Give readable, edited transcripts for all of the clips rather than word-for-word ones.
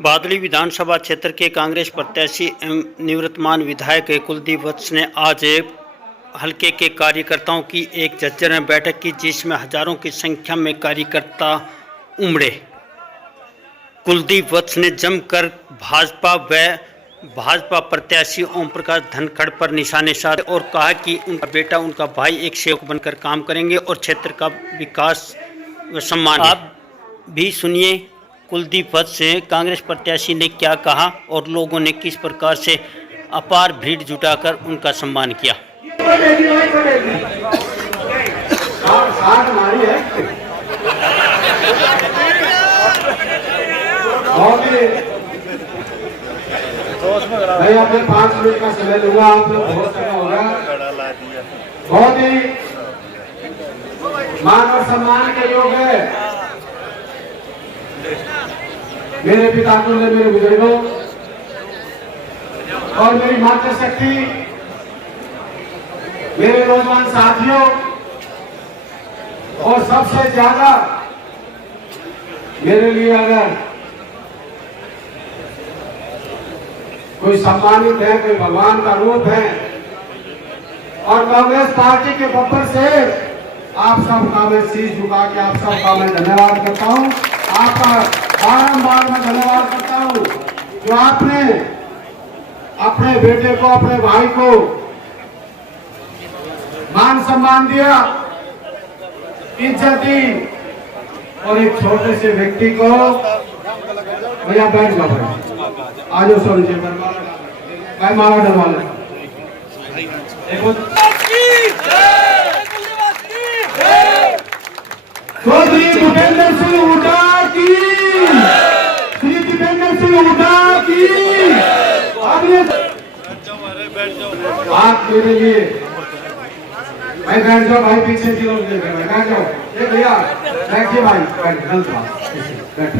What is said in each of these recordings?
बादली विधानसभा क्षेत्र के कांग्रेस प्रत्याशी एवं निवर्तमान विधायक कुलदीप वत्स ने आज हलके के कार्यकर्ताओं की एक जज्जर में बैठक की, जिसमें हजारों की संख्या में कार्यकर्ता उमड़े। कुलदीप वत्स ने जमकर भाजपा प्रत्याशी ओम प्रकाश धनखड़ पर निशाने साधे और कहा कि उनका बेटा, उनका भाई एक सेवक बनकर काम करेंगे और क्षेत्र का विकास व सम्मान। आप भी सुनिए कुलदीप वत्स से कांग्रेस प्रत्याशी ने क्या कहा और लोगों ने किस प्रकार से अपार भीड़ जुटाकर उनका सम्मान किया। मैं अपने 5 मिनट का समय लूंगा, आप लोग बहुत समय होगा। बहुत ही मान और सम्मान के योग है मेरे पिता को, मेरे बुजुर्गों और मेरी मातृशक्ति, मेरे नौजवान साथियों, और सबसे ज्यादा मेरे लिए अगर कोई सम्मानित है, कोई भगवान का रूप है, और कांग्रेस पार्टी के बब्बर से आप सबका मैं शीश झुका के आप सबका मैं धन्यवाद करता हूं। आपका बारंबार मैं धन्यवाद करता हूं जो आपने अपने बेटे को, अपने भाई को मान सम्मान दिया, इज्जत दी, और एक छोटे से व्यक्ति को, भैया बैठ जाओ भाई, आज सो नीचे भाई माला डलवा ले। श्री भूपेंद्र सिंह हुड्डा की, श्री दीपेंद्र सिंह हुड्डा की। आप मेरे लिए भाई बैठ जाओ भाई, पीछे की लोग देख रहे हैं, बैठ जाओ। ये भैया बैठिए भाई, बैठ।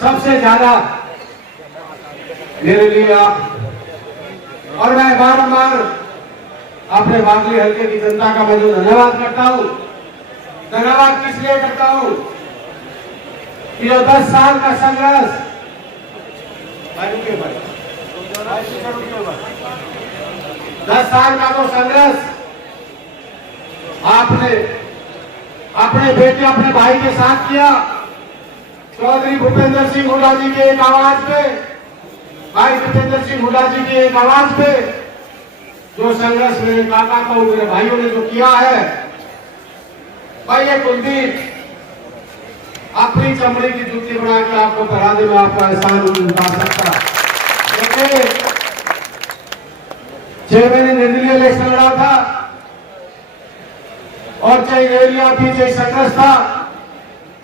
सबसे ज्यादा मेरे लिए आप, और मैं बारंबार अपने बादली हल्के की जनता का मैं जो धन्यवाद करता हूं, धन्यवाद किस लिए करता हूं कि जो 10 साल का संघर्ष, 10 साल का जो संघर्ष आपने अपने बेटे, अपने भाई के साथ किया, चौधरी भूपेंद्र सिंह हुड्डा जी के एक आवाज पे, भाई दीपेंद्र सिंह हुड्डा जी के एक आवाज पे जो संघर्ष मेरे काका को, मेरे भाइयों ने जो किया है, भाई ये कुलदीप अपनी चमड़ी की जूती बना के आपको पहराने में आपका एहसान नहीं उतार सकता। देखिए 6 महीने निर्दलीय इलेक्शन लड़ा था, और चाहे रैलियां थी, चाहे संघर्ष था,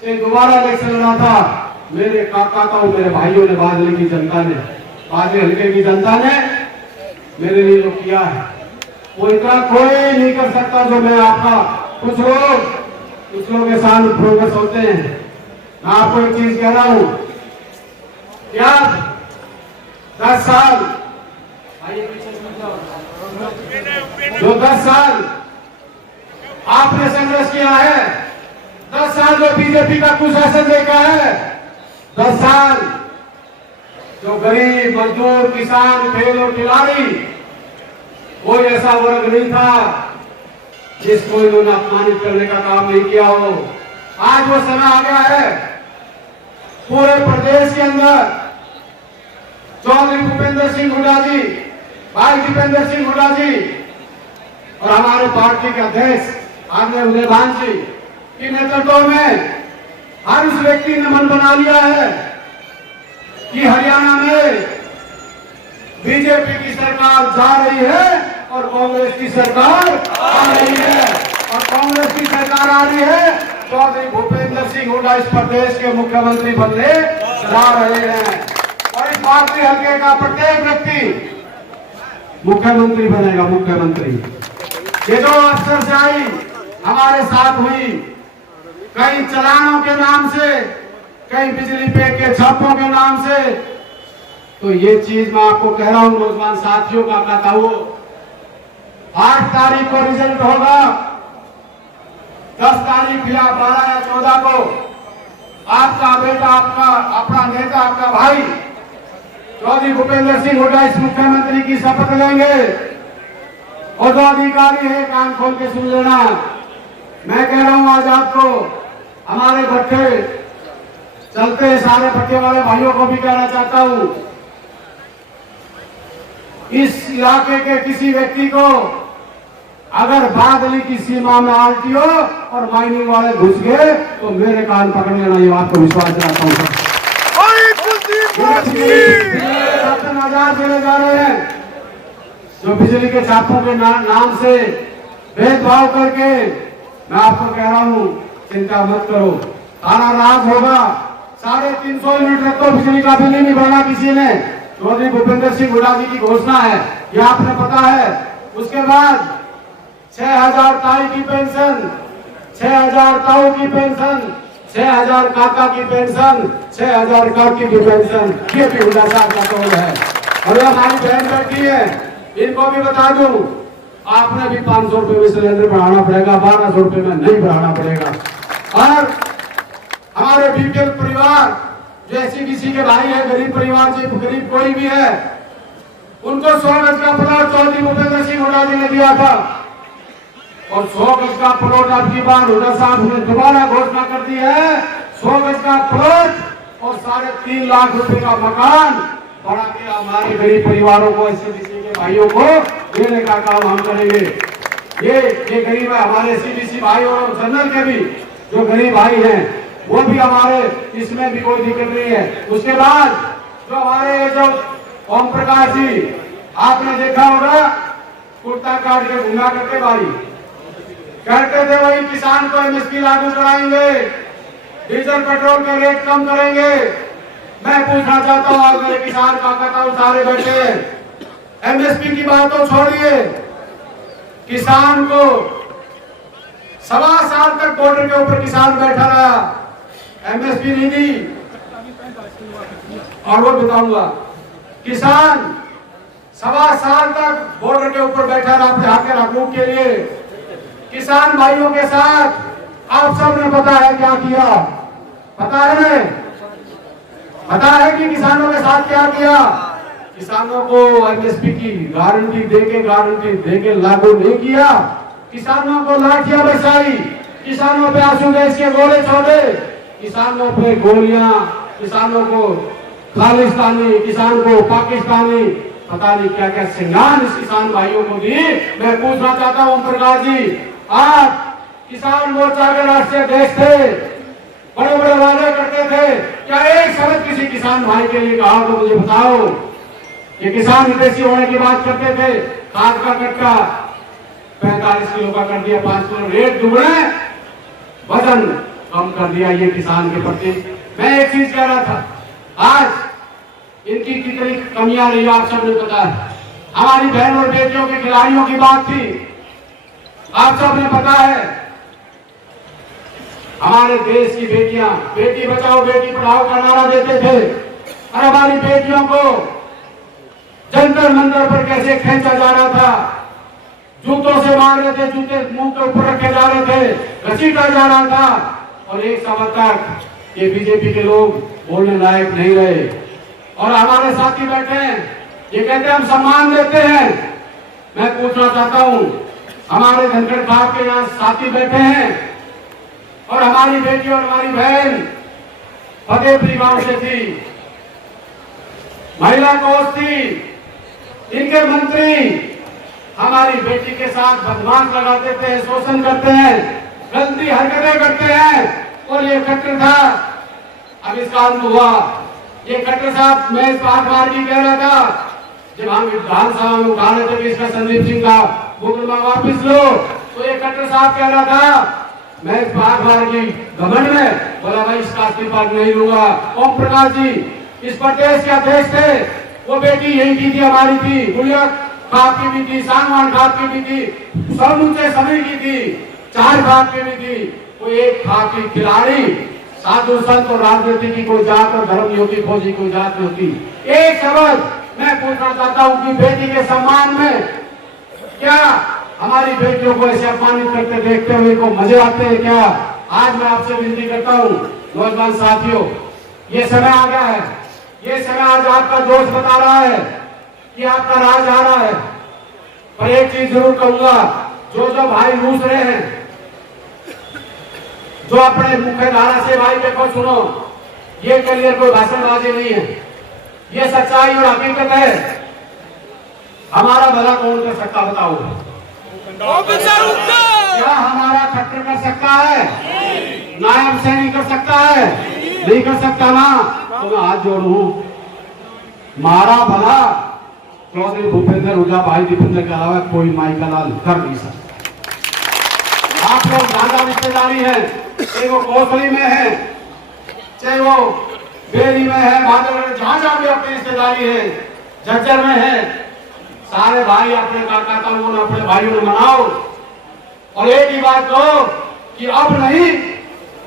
चाहे दोबारा इलेक्शन लड़ा था, मेरे काका का, मेरे भाइयों ने, बादली की जनता ने, बादली हल्के की जनता ने मेरे लिए जो किया है, वो इतना कोई नहीं कर सकता जो मैं आपका। कुछ लोग एहसान प्रोग्रेस होते हैं। मैं आपको एक चीज कह रहा हूं, क्या 10 साल जो 10 साल आपने संघर्ष किया है, 10 साल जो बीजेपी का कुशासन देखा है, 10 साल जो गरीब, मजदूर, किसान, खेल और खिलाड़ी, कोई ऐसा वर्ग नहीं था जिसको इन्होंने अपमानित करने का काम नहीं किया हो। आज वो समय आ गया है, पूरे प्रदेश के अंदर चौधरी भूपेंद्र सिंह हुड्डा जी, भाई दीपेंद्र सिंह हुड्डा जी और हमारे पार्टी के अध्यक्ष आदरणीय उदय भान जी के नेतृत्व में हर उस व्यक्ति ने मन बना लिया है कि हरियाणा में बीजेपी की सरकार जा रही है और कांग्रेस की सरकार आ रही है, और कांग्रेस की सरकार आ रही है, चौधरी भूपेंद्र सिंह हुड्डा इस प्रदेश के मुख्यमंत्री बनने जा रहे हैं, और इस बादली हल्के का प्रत्येक व्यक्ति मुख्यमंत्री बनेगा, मुख्यमंत्री। ये जो अफसरशाही हमारे साथ हुई, कई चलानों के नाम से, कई बिजली पे के छापों के नाम से, तो ये चीज मैं आपको कह रहा हूं नौजवान साथियों का, कहता हूं 8 तारीख को रिजल्ट होगा, 10 तारीख या 12 या 14 को आपका बेटा, आपका अपना नेता, आपका भाई चौधरी भूपेंद्र सिंह हुड्डा इस मुख्यमंत्री की शपथ लेंगे। और जो अधिकारी है कान खोल के सुन लेना, मैं कह रहा हूं आज आपको, हमारे भट्टे चलते हैं, सारे भट्टे वाले भाइयों को भी कहना चाहता हूं, इस इलाके के किसी व्यक्ति को अगर बादली की सीमा में आरटीओ और माइनिंग वाले घुस गए तो मेरे कान पकड़ लेना, ये आपको विश्वास दिलाता हूं। आजाद देने जा रहे हैं जो बिजली के छापों के नाम से भेदभाव करके, मैं आपको कह रहा हूं चिंता मत करो, थाना राज होगा। 350 यूनिट तक तो बिजली का बिल ही नहीं भरना किसी ने। चौधरी भूपेंद्र सिंह हुड्डा जी की घोषणा है, ये आपने पता है। उसके बाद 6000 ताई की पेंशन, 6000 ताऊ की पेंशन, 6000 काका की पेंशन, 6000 काकी की पेंशन, ये भी हुड्डा साहब का कौन है। और ये हमारी बहन बैठी है, इनको भी बता दूं, आपने भी 500 रुपए में सिलेंडर बढ़ाना पड़ेगा, 1200 रुपए में नहीं बढ़ाना पड़ेगा। और हमारे बीपीएल परिवार जो एससीबीसी के भाई है, गरीब परिवार से गरीब कोई भी है, उनको 100 गज का प्लॉट चौधरी भूपेंद्र सिंह हुड्डा जी ने दिया था। और 100 गज का प्लॉट अब की बार हुड्डा साहब ने दोबारा घोषणा कर दी है, 100 गज का प्लॉट और 3.5 लाख रुपए का मकान बढ़ा के हमारे गरीब परिवारों को, एससीबीसी के भाइयों को देने का काम हम करेंगे। ये गरीब है हमारे एससीबीसी भाई और जनरल के भी जो गरीब भाई हैं, वो भी हमारे, इसमें भी कोई दिक्कत नहीं है। उसके बाद जो हमारे जो ओम प्रकाश जी, आपने देखा होगा कुर्ता काट के घूमा करते बारी कहते थे वही किसान को एमएसपी लागू कराएंगे, डीजल पेट्रोल के रेट कम करेंगे। मैं पूछना चाहता हूँ, आज मेरे किसान काका सारे बैठे हैं, एमएसपी की बात तो छोड़िए, किसान को 1.25 साल तक बॉर्डर के ऊपर किसान बैठा रहा, एमएसपी नहीं दी। और वो बताऊंगा, किसान 1.25 साल तक बॉर्डर के ऊपर बैठा रहा अपने हक के हकूक के लिए। किसान भाइयों के साथ आप सबने पता है क्या किया, पता है ना, पता है कि किसानों के साथ क्या किया। किसानों को एमएसपी की गारंटी देके लागू नहीं किया, किसानों को लाठियां बरसाई, किसानों पे आंसू गैस के गोले छोड़े, किसानों पे गोलियां, किसानों को खालिस्तानी, किसान को पाकिस्तानी, पता नहीं क्या क्या सिंगार इस किसान भाइयों को दी। मैं पूछना चाहता हूं ओम प्रकाश जी, आप किसान मोर्चा के राष्ट्रीय अध्यक्ष थे, बड़े बड़े वादे करते थे, क्या एक शब्द किसी किसान भाई के लिए कहा तो मुझे बताओ। ये किसान हितैषी होने की बात करते थे, खाद का कट्टा 45 किलो का कर दिया, 5 किलो रेट दुगने, वजन कम कर दिया ये किसान के प्रति। मैं एक चीज कह रहा था, आज इनकी कितनी कमियां रही आप सबने पता है। हमारी बहन और बेटियों के खिलाड़ियों की बात थी, आप सबने पता है। हमारे देश की बेटियां बेटी बचाओ बेटी पढ़ाओ का नारा देते थे, और हमारी बेटियों को जंतर मंतर पर कैसे खींचा जा रहा था, जूतों से मार रहे थे, जूते मुंह के ऊपर रखे जा रहे थे, घसीटा जा रहा था। और एक समय तक ये बीजेपी के लोग बोलने लायक नहीं रहे। और हमारे साथी बैठे हैं, ये कहते हैं हम सम्मान देते हैं। मैं पूछना चाहता हूं, हमारे धनखड़ साहब के यहाँ साथी बैठे हैं, और हमारी बेटी और हमारी बहन फतेहपुरी गांव से थी, महिला कोष थी, इनके मंत्री हमारी बेटी के साथ बदमाश लगाते थे, शोषण करते हैं, गलती हरकतें करते हैं। और ये खट्टर था, अब इसका अंत हुआ। ये खट्टर साहब, मैं इस बार की कह रहा था, जब हम विधानसभा में उठा रहे थे कि इसका संदीप सिंह का मुकदमा वापिस लो, तो ये खट्टर साहब कह रहा था, मैं इस बार की घमंड में बोला भाई इसका इस्तीफा नहीं लूंगा। ओम प्रकाश जी इस प्रदेश के अध्यक्ष थे, वो बेटी यही की थी, हमारी थी, गुड़िया खाप की भी थी, सानवान खाप की भी थी, समुचे समीर की थी, 4 खाप की भी थी। कोई एक खाप की खिलाड़ी, साधु संत और राजनीति की कोई जात और धर्म नहीं होती, फौजी कोई जात नहीं होती। एक शब्द मैं पूछना चाहता हूं कि बेटी के सम्मान में क्या हमारी बेटियों को ऐसे अपमानित करते देखते हुए को मजे आते हैं क्या? आज मैं आपसे विनती करता हूँ नौजवान साथियों, ये समय आ गया है, ये समय आज आपका जोश बता रहा है कि आपका राज आ रहा है। पर एक चीज जरूर कहूंगा, जो जो भाई रूस रहे हैं, जो अपने मुख्य धारा से भाई देखो सुनो, ये कलियर कोई भाषणबाजी नहीं है, ये सच्चाई और हकीकत है। हमारा भला कौन कर सकता बताओ? क्या हमारा खट्टर कर सकता है? नायब सैनी कर सकता है? नहीं कर सकता ना। तो मैं हाथ जोड़ू, मारा भला चौधरी भूपेंद्र हुड्डा भाई दीपेंद्र के अलावा कोई माई का लाल कर नहीं सकता। आप लोग ज्यादा रिश्तेदारी है, चाहे वो कोसली में है, चाहे वो बेली में है, भादर, जहां जहां भी अपनी रिश्तेदारी है, झज्जर में है, सारे भाई अपने काका ताऊ अपने भाइयों ने मनाओ और एक ही बात कहो कि अब नहीं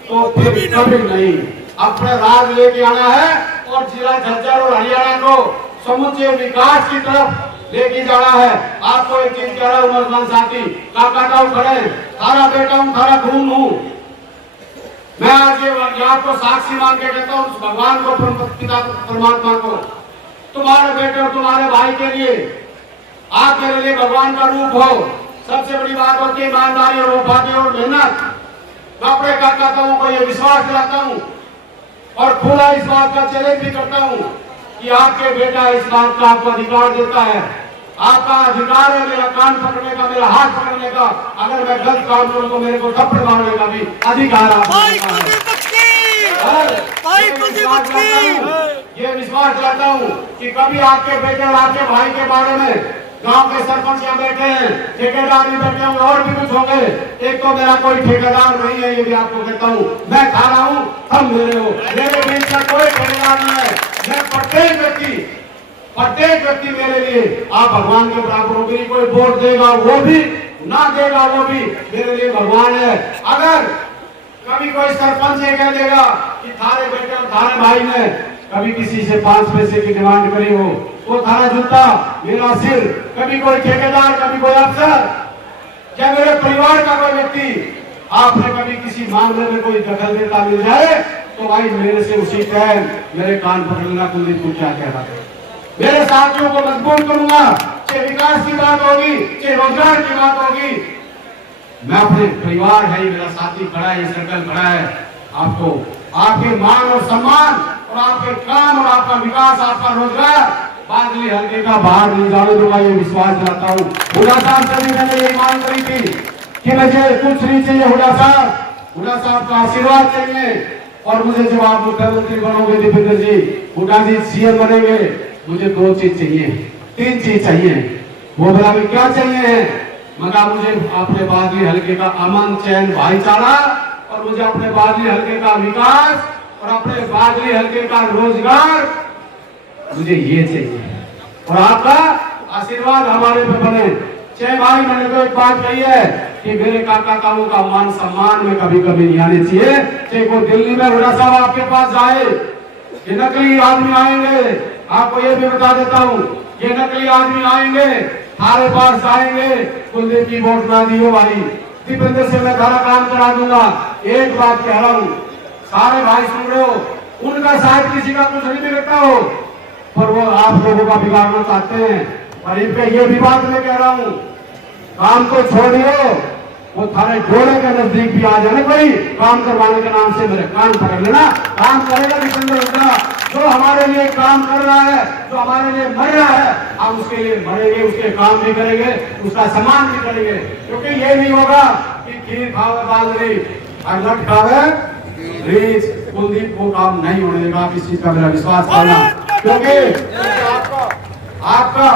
तो फिर कभी नहीं। अपने राज लेके आना है और जिला झज्जर और हरियाणा को समुचे विकास की तरफ लेके जाना है। आपको एक चीज कह रहा हूँ नौजवान साथी, काका ताऊ खड़े, थारा बेटा हूँ, थारा खून हूँ। मैं आज ये आपको साक्षी मान के कहता हूँ भगवान को, पिता परमात्मा को, तुम्हारे बेटे और तुम्हारे भाई के लिए आप मेरे लिए भगवान का रूप हो। सबसे बड़ी बात होती है ईमानदारी और वफादारी और मेहनत। मैं अपने काका ताऊ को ये विश्वास दिलाता हूँ और खुला इस बात का चैलेंज भी करता हूँ कि आपके बेटा इस बात का आपको अधिकार देता है। आपका अधिकार है मेरा कान पकड़ने का, मेरा हाथ पकड़ने का, अगर मैं गलत काम करूँ तो मेरे को थप्पड़ मारने का भी अधिकार आपका है। ये विश्वास दिलाता हूँ कि कभी आपके बेटे और आपके भाई के बारे में गांव के सरपंच यहाँ बैठे हैं, ठेकेदार भी बैठे होंगे और भी कुछ होंगे। एक तो मेरा कोई ठेकेदार नहीं है, ये भी आपको कहता हूँ। मैं खा रहा हूँ, हम मेरे हो, मेरे बीच का कोई ठेकेदार नहीं है। मैं प्रत्येक व्यक्ति मेरे लिए आप भगवान के बराबर हो। मेरी कोई वोट देगा वो भी, ना देगा वो भी, मेरे लिए भगवान है। अगर कभी कोई सरपंच ये कह देगा कि थारे बेटे और थारे भाई ने कभी किसी से 5 पैसे की डिमांड करी हो, वो थारा जूता मेरा सिर। कभी कोई ठेकेदार, कभी कोई अफसर या मेरे परिवार का कोई व्यक्ति आपने कभी किसी मामले में कोई दखल देता मिल जाए तो भाई मेरे से उसी टाइम मेरे कान पकड़ना, कुलदीप को क्या कह रहा है। मेरे साथियों को मजबूर करूंगा, चाहे विकास की बात होगी, चाहे रोजगार की बात होगी। मैं अपने परिवार है, मेरा साथी खड़ा है, ये सर्कल खड़ा है। आपको आपके मान और सम्मान और आपके काम और आपका विकास, आपका रोजगार बादली हल्के का बाहर नहीं जाने दूंगा, ये विश्वास दिलाता हूँ। हुड्डा साहब से भी मैंने ये मांग करी थी कि मुझे कुछ नहीं चाहिए हुड्डा साहब का आशीर्वाद चाहिए और मुझे जब आप मुख्यमंत्री बनोगे दीपेंद्र जी, हुड्डा जी सीएम बनेंगे, मुझे 2 चीज चाहिए, 3 चीज चाहिए। वो बोला भी क्या चाहिए? मगर मुझे अपने बादली हल्के का अमन चैन भाईचारा और मुझे अपने बादली हल्के का विकास और अपने बादली हल्के का रोजगार, मुझे ये चाहिए और आपका आशीर्वाद हमारे पे बने। चाहे भाई मैंने तो एक बात कही है कि मेरे काका ताऊ का मान सम्मान में कभी कभी नहीं आने चाहिए। चाहे को दिल्ली में हुड्डा साहब आपके पास जाए, ये नकली आदमी आएंगे, आपको ये भी बता देता हूँ, ये नकली आदमी आएंगे, हमारे पास आएंगे, कुलदीप की वोट ना दियो भाई, दीपेंद्र से मैं सारा काम करा दूंगा। एक बात कह रहा हूँ, सारे भाई सुन रहे हो, उनका शायद किसी का कुछ नहीं बिगड़ता हो, पर वो आप लोगों का बिगाड़ना चाहते हैं। और इन पे ये भी बात मैं कह रहा हूँ, काम को छोड़ियो, वो थारे घोड़े के नजदीक भी आ जाने, कोई काम करवाने के नाम से मेरे कान पकड़ लेना। काम करेगा दीपेंद्र हुड्डा, जो हमारे लिए काम कर रहा है, जो हमारे लिए मर रहा है, हम उसके लिए मरेंगे, उसके काम भी करेंगे, उसका सम्मान भी करेंगे। क्योंकि ये नहीं होगा कि खीर खावे बाजरी और लट खावे रीछ, कुलदीप को काम नहीं होने देगा। आप इस चीज का मेरा विश्वास करना, क्योंकि आपका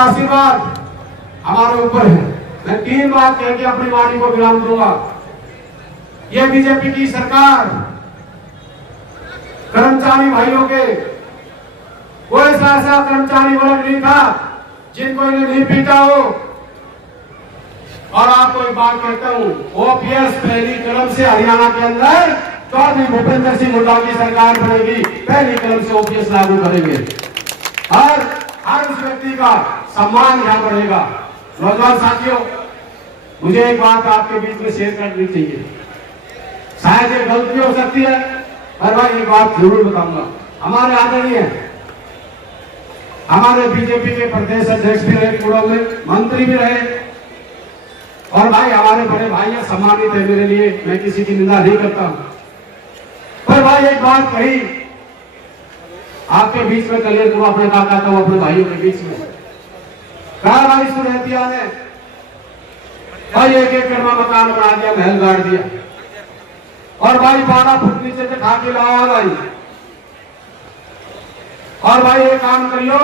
आशीर्वाद हमारे ऊपर है। मैं 3 बात कह के अपनी वाणी को विराम दूंगा। ये बीजेपी की सरकार कर्मचारी भाइयों के कोई ऐसा कर्मचारी वर्ग नहीं था जिनको इन्हें नहीं पीटा हो। और आपको एक बात कहता हूं, ओपीएस पहली कलम से हरियाणा के अंदर चौधरी भूपेंद्र सिंह हुड्डा की सरकार बनेगी, पहली कलम से ओपीएस लागू करेंगे और हर उस व्यक्ति का सम्मान यहां बढ़ेगा। नौजवान साथियों, मुझे एक बात आपके बीच में शेयर करनी चाहिए। शायद ये गलती हो सकती है, पर भाई एक बात जरूर बताऊंगा, हमारे आदरणीय हमारे बीजेपी के प्रदेश अध्यक्ष भी रहे, पूर्व में मंत्री भी रहे, और भाई हमारे बड़े भाई सम्मानित है मेरे लिए, मैं किसी की निंदा नहीं करता हूं, पर भाई एक बात कही आपके बीच में कलियर करो, अपने काका को अपने भाइयों के बीच में कहा भाई सुरहतिया ने भाई एक एकड़ में मकान बना दिया, महल गाड़ दिया, और भाई 12 फुट नीचे से खा के लाया भाई, और भाई एक काम करियो,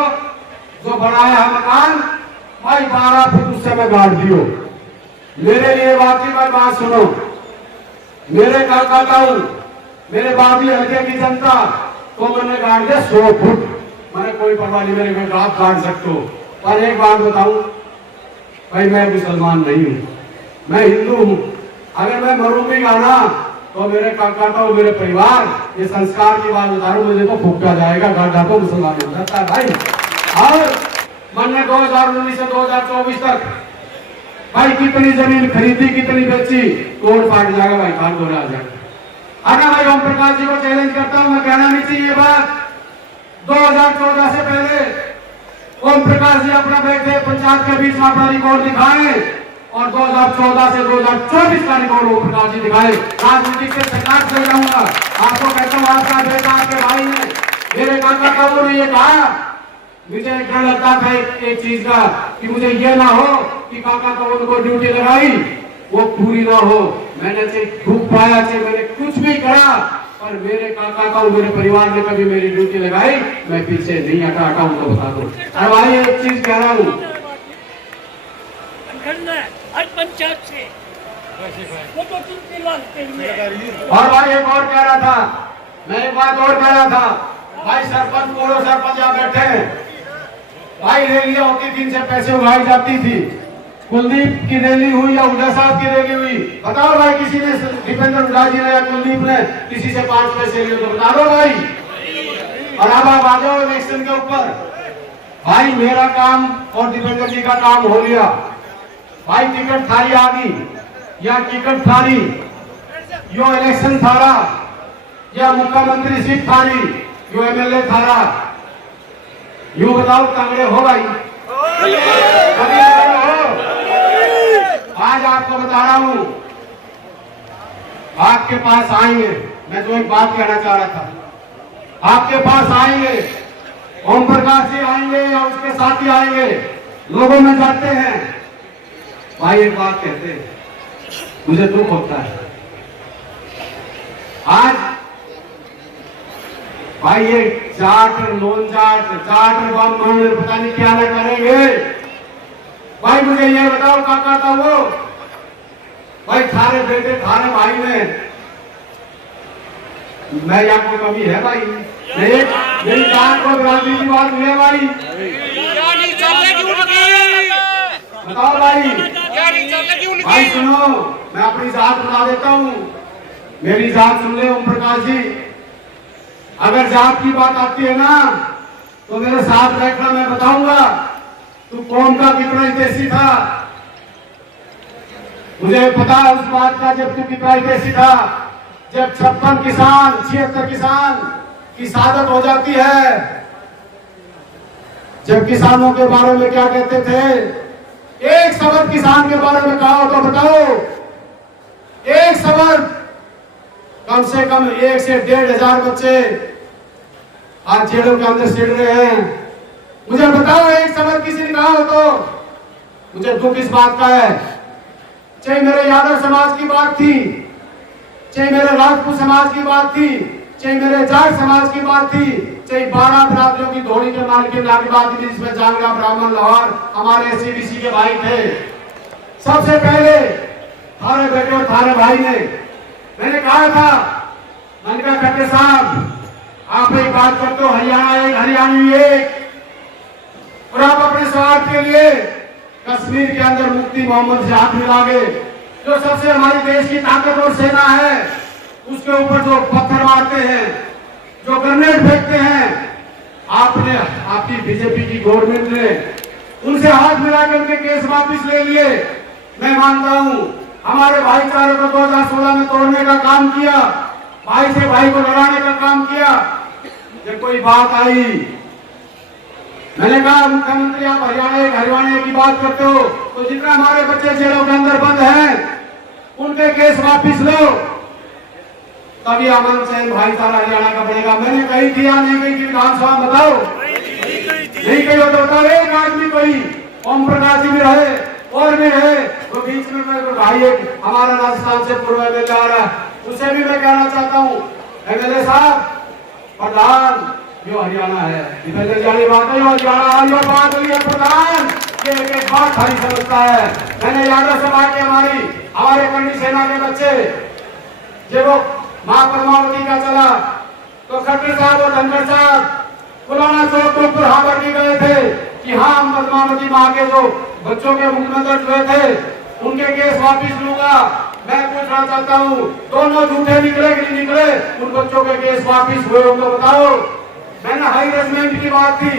जो बनाया है मकान भाई 12 फुट उससे मैं गाड़ दियो। मेरे लिए वाकई में बात सुनो, मेरे काका ताऊ मेरे बाबी हल्के की जनता तो मैंने गाड़ दिया 100 फुट, मैंने कोई परवाह नहीं, मेरे को आप गाड़ सकते हो। पर एक बात बताऊं भाई, मैं मुसलमान नहीं हूं, मैं हिंदू हूं, अगर मैं मरूंगा ना तो मेरे काका ताऊ मेरे परिवार, ये संस्कार की बात बता रहा हूं, मुझे तो फूका जाएगा, गाड़ा तो मुसलमान हो जाता है भाई। और मैंने 2019 से 2024 तक भाई कितनी जमीन खरीदी, कितनी बेची, तोड़ फाड़ जाएगा भाई, खान बोले आ जाएगा। अगर भाई ओम प्रकाश जी को चैलेंज करता हूं, मैं कहना नहीं चाहिए बात, 2014 से पहले ओम प्रकाश जी अपना बैठे पंचायत के बीच में अपना रिकॉर्ड दिखाए, और 2014 से 2024 का रिकॉर्ड ओम प्रकाश जी दिखाए। राजनीति से सरकार से जाऊंगा, आपको कहता हूँ, आपका बेटा आपके भाई ने मेरे काका ताऊ ने ये कहा, मुझे एक डर लगता था एक चीज का, कि मुझे ये ना हो कि काका ताऊ को ड्यूटी लगाई वो पूरी ना हो, मैंने चाहे दुख पाया, चाहे मैंने कुछ भी करा, पर मेरे काका ताऊ मेरे परिवार ने कभी मेरी ड्यूटी लगाई, मैं पीछे नहीं हटा उनको बता दो। अब भाई एक चीज कह रहा हूँ, हर पंचायत से वो तो और भाई एक और कह रहा था, मैं एक बात और कह रहा था भाई, सरपंच बोलो, सरपंच यहाँ बैठे हैं भाई, रैलियां होती थी, इनसे पैसे उगाई जाती थी, कुलदीप की रैली हुई या उदय साहब की रैली हुई, बताओ भाई किसी ने, दीपेंद्र उड़ा जी ने या कुलदीप ने किसी से 5 पैसे लिए तो बता दो भाई। और अब आप आ जाओ इलेक्शन के ऊपर, भाई मेरा काम और दीपेंद्र जी का काम हो लिया भाई, टिकट थारी आ गई या टिकट थारी, यो इलेक्शन थारा या मुख्यमंत्री सीट थारी, यो एमएलए थारा, यू बताओ तगड़े हो भाई, कभी तगड़े हो? आज आपको बता रहा हूं, आपके पास आएंगे, मैं तो एक बात कहना चाह रहा था, आपके पास आएंगे, ओम प्रकाश जी आएंगे या उसके साथी आएंगे, लोगों में जाते हैं भाई, एक बात कहते हैं, मुझे दुख होता है आज भाई, ये जाट नॉन जाट, जाट ब्राह्मण पता नहीं क्या ना करेंगे भाई, मुझे ये बताओ काका था वो भाई, थारे बेटे थारे भाई में मैं यहाँ को कमी है भाई, मेरी जाट को राजनीति बात हुई है भाई, बताओ भाई, भाई सुनो, मैं अपनी जात बता देता हूँ, मेरी जात सुन ले ओम प्रकाश जी, अगर जात की बात आती है ना तो मेरे साथ बैठना, मैं बताऊंगा तू कौन का कितना हितैषी था, मुझे पता है उस बात का, जब तू कितना हितैषी था, जब 56 किसान 76 किसान की शहादत हो जाती है, जब किसानों के बारे में क्या कहते थे, एक शब्द किसान के बारे में कहा तो बताओ, एक शब्द, कम से कम 1 से 1,500 बच्चे आज जेलों के अंदर सिड़ रहे हैं, मुझे बताओ एक शब्द किसी ने कहा हो तो, मुझे दुख इस बात का है, चाहे मेरे यादव समाज की बात थी, चाहे मेरे राजपूत समाज की बात थी, चाहे मेरे जाट समाज की बात थी, चाहे 12 बिरादरियों की धोनी के मालिक की बात थी, जिसमें जांगड़ा ब्राह्मण लाहौर हमारे SC/BC के भाई थे, सबसे पहले थारे बेटे और थारे भाई ने, मैंने कहा था, मैंने कहा खट्टर साहब आप एक बात करते हो, हरियाणा एक हरियाणवी एक, और आप अपने स्वार्थ के लिए कश्मीर के अंदर मुफ्ती मोहम्मद से हाथ मिला गए, जो सबसे हमारे देश की ताकतवर सेना है, उसके ऊपर जो पत्थर मारते हैं, जो ग्रेनेड फेंकते हैं, आपने, आपकी बीजेपी की गवर्नमेंट ने उनसे हाथ मिलाकर उनके केस वापिस ले लिए। मैं मानता हूं हमारे भाईचारे को 2016 में तोड़ने का काम किया, भाई से भाई को लड़ाने का काम किया। जब कोई बात आई, मैंने कहा मुख्यमंत्री आप हरियाणा की बात करते हो तो जितना हमारे बच्चे जेलों के अंदर बंद हैं उनके केस वापिस लो, तभी अमन चैन भाईचारा हरियाणा का बनेगा। मैंने कही थी या नहीं कही थी विधानसभा में बताओ? नहीं कही हो तो बताओ। एक आदमी कोई ओम प्रकाश जी भी रहे और भी रहे, तो बीच में मैं भाई एक हमारा राजस्थान से पूर्व एमएलए आ रहा है, उसे भी मैं कहना चाहता हूँ एमएलए साहब, प्रधान जो हरियाणा है, बात है हरियाणा बादली प्रधान, ये एक बात भारी समझता है। मैंने यादव सभा की हमारे कंडी सेना के बच्चे जब वो मां पद्मावती का चला तो खट्टर साहब और धनखड़ साहब पुराना चौक के ऊपर हावर की गए थे कि हाँ हम पद्मावती मां के जो बच्चों के मुख में दर्द हुए थे उनके केस वापिस लूंगा। मैं पूछना चाहता हूँ दोनों झूठे निकले कि नहीं निकले? उन बच्चों के केस वापिस हुए हो तो बताओ। मैंने हाई रेजिमेंट की बात थी,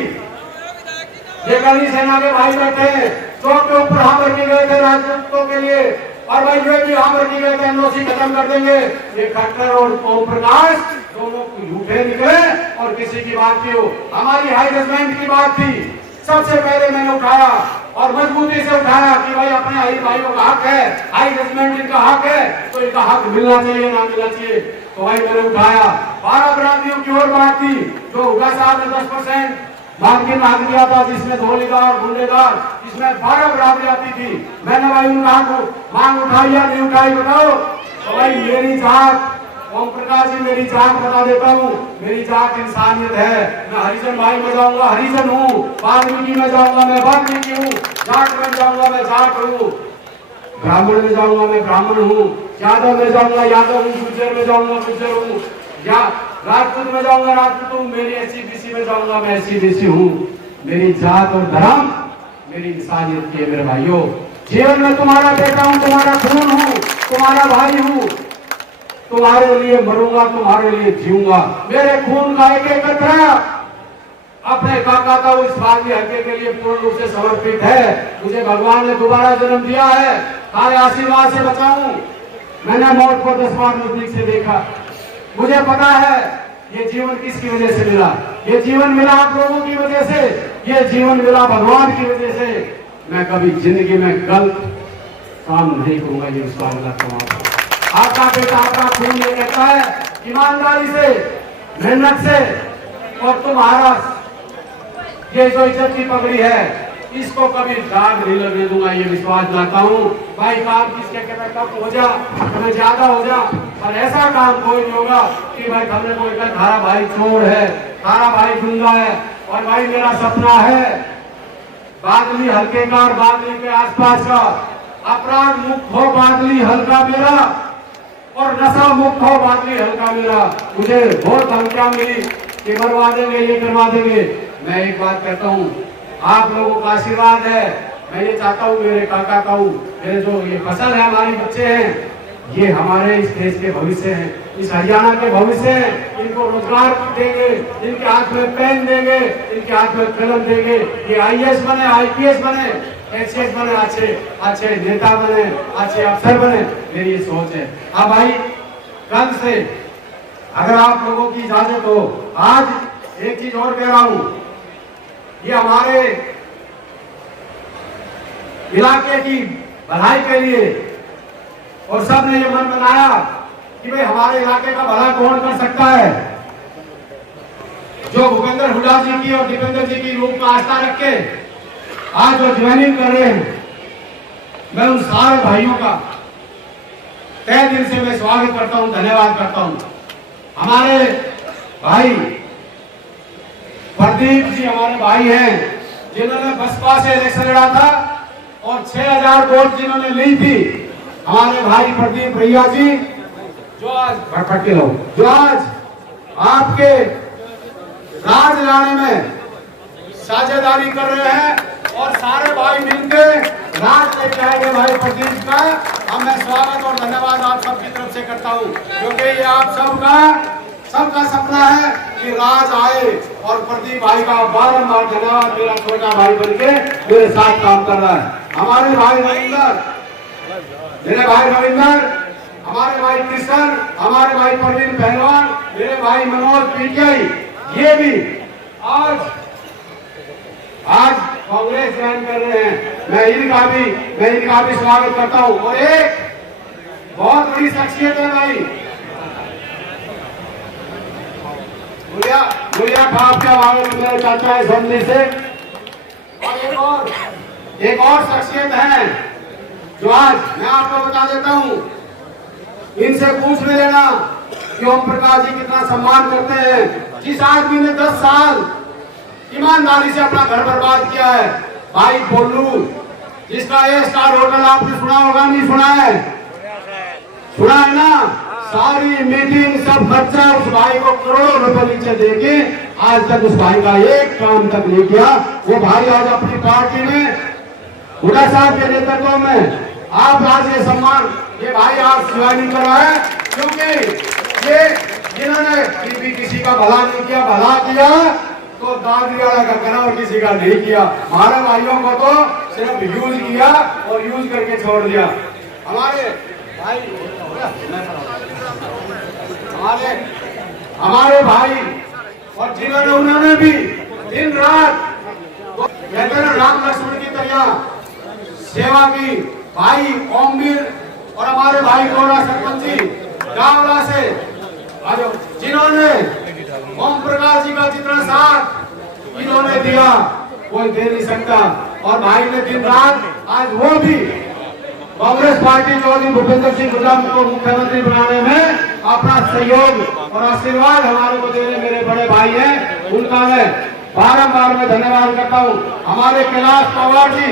ये गली सेना के भाई बैठे चौक के ऊपर हावर की गए थे राजपूतों के लिए, और भाई जो भी हावर की गए थे एनओसी खत्म कर देंगे। ये खट्टर और ओम प्रकाश दोनों झूठे निकले और किसी की बात की हो। हमारी हाई रेजिमेंट की बात थी, सबसे पहले मैंने उठाया और मजबूती से उठाया कि भाई अपने भाइयों का हक है, हाई रेजिमेंट इनका हक है तो इनका हक मिलना चाहिए ना मिलना चाहिए। तो भाई मैंने उठाया। 12 बरादरियों की और बात थी, जो हुआ साहब ने 10% मार्केट में हक दिया था, जिसमें धोलेदार गुंडेदार, जिसमें 12 बरादरी आती थी। मैंने भाई उनका मांग उठाई या नहीं उठाई बताओ? तो भाई मेरी जात, ओम प्रकाश जी मेरी जात बता देता हूँ, मेरी जात इंसानियत है। मैं हरिजन भाई में जाऊंगा हरिजन हूँ, वाल्मीकि में जाऊंगा मैं वाल्मीकि हूँ, जाट में जाऊंगा मैं जाट हूँ, ब्राह्मण में जाऊंगा मैं ब्राह्मण हूँ, यादव में जाऊंगा यादव हूँ, गुर्जर में जाऊंगा गुर्जर हूँ, या राजपूत में जाऊंगा राजपूत हूँ, मेरी एससी बीसी में जाऊंगा मैं एससी बीसी हूँ। मेरी जात और धर्म मेरी इंसानियत की है मेरे भाइयों। जीवन में तुम्हारा बेटा हूँ, तुम्हारा खून हूँ, तुम्हारा भाई हूँ, तुम्हारे लिए मरूंगा, तुम्हारे लिए जीऊंगा। मेरे खून का एक एक कतरा अपने काका का इस भारतीय हल्के के लिए पूर्ण रूप से समर्पित है। मुझे भगवान ने दोबारा जन्म दिया है, सारे आशीर्वाद से बचाऊं। मैंने मौत को 10 बार नजदीक से देखा, मुझे पता है ये जीवन किसकी वजह से मिला। ये जीवन मिला आप लोगों की वजह से, ये जीवन मिला भगवान की वजह से। मैं कभी जिंदगी में गलत काम नहीं करूंगा, ये विश्वास रखता हूं। आपका बेटा आपका खून ये कहता है ईमानदारी से, मेहनत से, और तुम्हारा ये जो इज्जत की पगड़ी है इसको कभी दाग नहीं लगने दूंगा, ये विश्वास दिलाता हूँ। भाई काम किसके कहता कब हो जा, तुम्हें ज्यादा हो जा, और ऐसा काम कोई नहीं होगा कि भाई हमने कोई कहा थारा भाई चोर है, थारा भाई गुंडा है। और भाई मेरा सपना है बादली हल्के का और बादली के आसपास का अपराध मुक्त हो बादली हल्का मेरा, और नशा मुक्त हो बादली हल्का मेरा। मुझे बहुत धमकियां मिली कि मरवा देंगे, ये करवा देंगे। मैं एक बात कहता हूँ, आप लोगों का आशीर्वाद है। मैं ये चाहता हूँ मेरे काका का मेरे जो ये फसल है, हमारे बच्चे हैं, ये हमारे इस देश के भविष्य हैं, इस हरियाणा के भविष्य हैं। इनको रोजगार देंगे, इनके हाथ में पेन देंगे, इनके हाथ में कलम देंगे, ये आईएएस बने, आईपीएस बने, एचएएस बने, अच्छे नेता बने, अच्छे अफसर बने। मेरी ये सोच है। अब भाई कल से अगर आप लोगों की इजाजत हो, आज एक चीज और कह रहा हूँ, ये हमारे इलाके की भलाई के लिए, और सबने ये मन बनाया कि भाई हमारे इलाके का भला कौन कर सकता है। जो भूपेंद्र हुड्डा जी की और दीपेंद्र जी की रूप में आस्था रख के आज जो ज्वाइनिंग कर रहे हैं, मैं उन सारे भाइयों का तहे दिल से मैं स्वागत करता हूं, धन्यवाद करता हूं। हमारे भाई प्रदीप जी हमारे भाई हैं, जिन्होंने बसपा से इलेक्शन लड़ा था और 6000 वोट जिन्होंने ली थी। हमारे भाई प्रदीप भैया जी जो आज भटके लोग, जो आज आपके राज लाने में साझेदारी कर रहे हैं, और सारे भाई मिलकर राज लेके आएंगे भाई प्रदीप का। अब मैं स्वागत और धन्यवाद आप सबकी तरफ से करता हूं, क्योंकि ये आप सबका सपना है कि राज आए, और प्रदीप भाई का बारंबार धन्यवाद। मेरा छोटा भाई बनके मेरे साथ काम कर रहा है। हमारे भाई रविंदर मेरे भाई रविंदर, हमारे भाई कृष्ण, हमारे भाई प्रवीण पहलवान, मेरे भाई मनोज पीटीआई, ये भी आज कांग्रेस ज्वाइन कर रहे हैं। मैं इनका भी स्वागत करता हूँ। और एक बहुत बड़ी शख्सियत है भाई, मुझे बाप का वाले मेरे चाचा है सोमनी से। और एक और शख्सियत है जो आज मैं आपको बता देता हूँ, इनसे पूछ ले लेना कि ओम प्रकाश जी कितना सम्मान करते हैं। जिस आदमी ने 10 साल ईमानदारी से अपना घर बर्बाद किया है, भाई बोलू, जिसका ये स्टार होटल आपने सुना होगा, नहीं सुना है? सुना है ना? सारी मीटिंग सब खर्चा उस भाई को करोड़ों रुपए नीचे देके आज तक उस भाई का एक काम तक नहीं किया। वो भाई आज अपनी पार्टी में हुड्डा साहब के नेतृत्व में आप आज ये सम्मान ये भाई आज ज्वाइनिंग कर रहा है, क्योंकि ये जिन्होंने किसी का भला नहीं किया, भला किया तो दादी वाला का करा और किसी का नहीं किया। हमारे भाइयों को तो सिर्फ यूज किया और यूज करके छोड़ दिया। हमारे भाई और जिन्होंने उन्होंने भी दिन रात कहते हैं राम लक्ष्मण की तरह सेवा की, भाई ओमवीर और हमारे भाई गौरा सरपंच जी गावला से, जिन्होंने ओम प्रकाश जी का जितना साथ इन्होंने दिया कोई दे नहीं सकता। और भाई ने दिन रात आज वो भी कांग्रेस पार्टी चौधरी भूपेंद्र सिंह हुड्डा को मुख्यमंत्री बनाने में अपना सहयोग और आशीर्वाद हमारे को देने मेरे बड़े भाई हैं, उनका मैं बारंबार मैं धन्यवाद करता हूँ। हमारे कैलाश पवार जी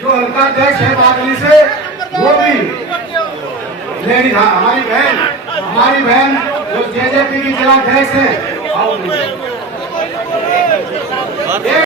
जो हल्का अध्यक्ष है बागली से, वो भी लेडीज, हमारी बहन जो जेजेपी की जिला अध्यक्ष है।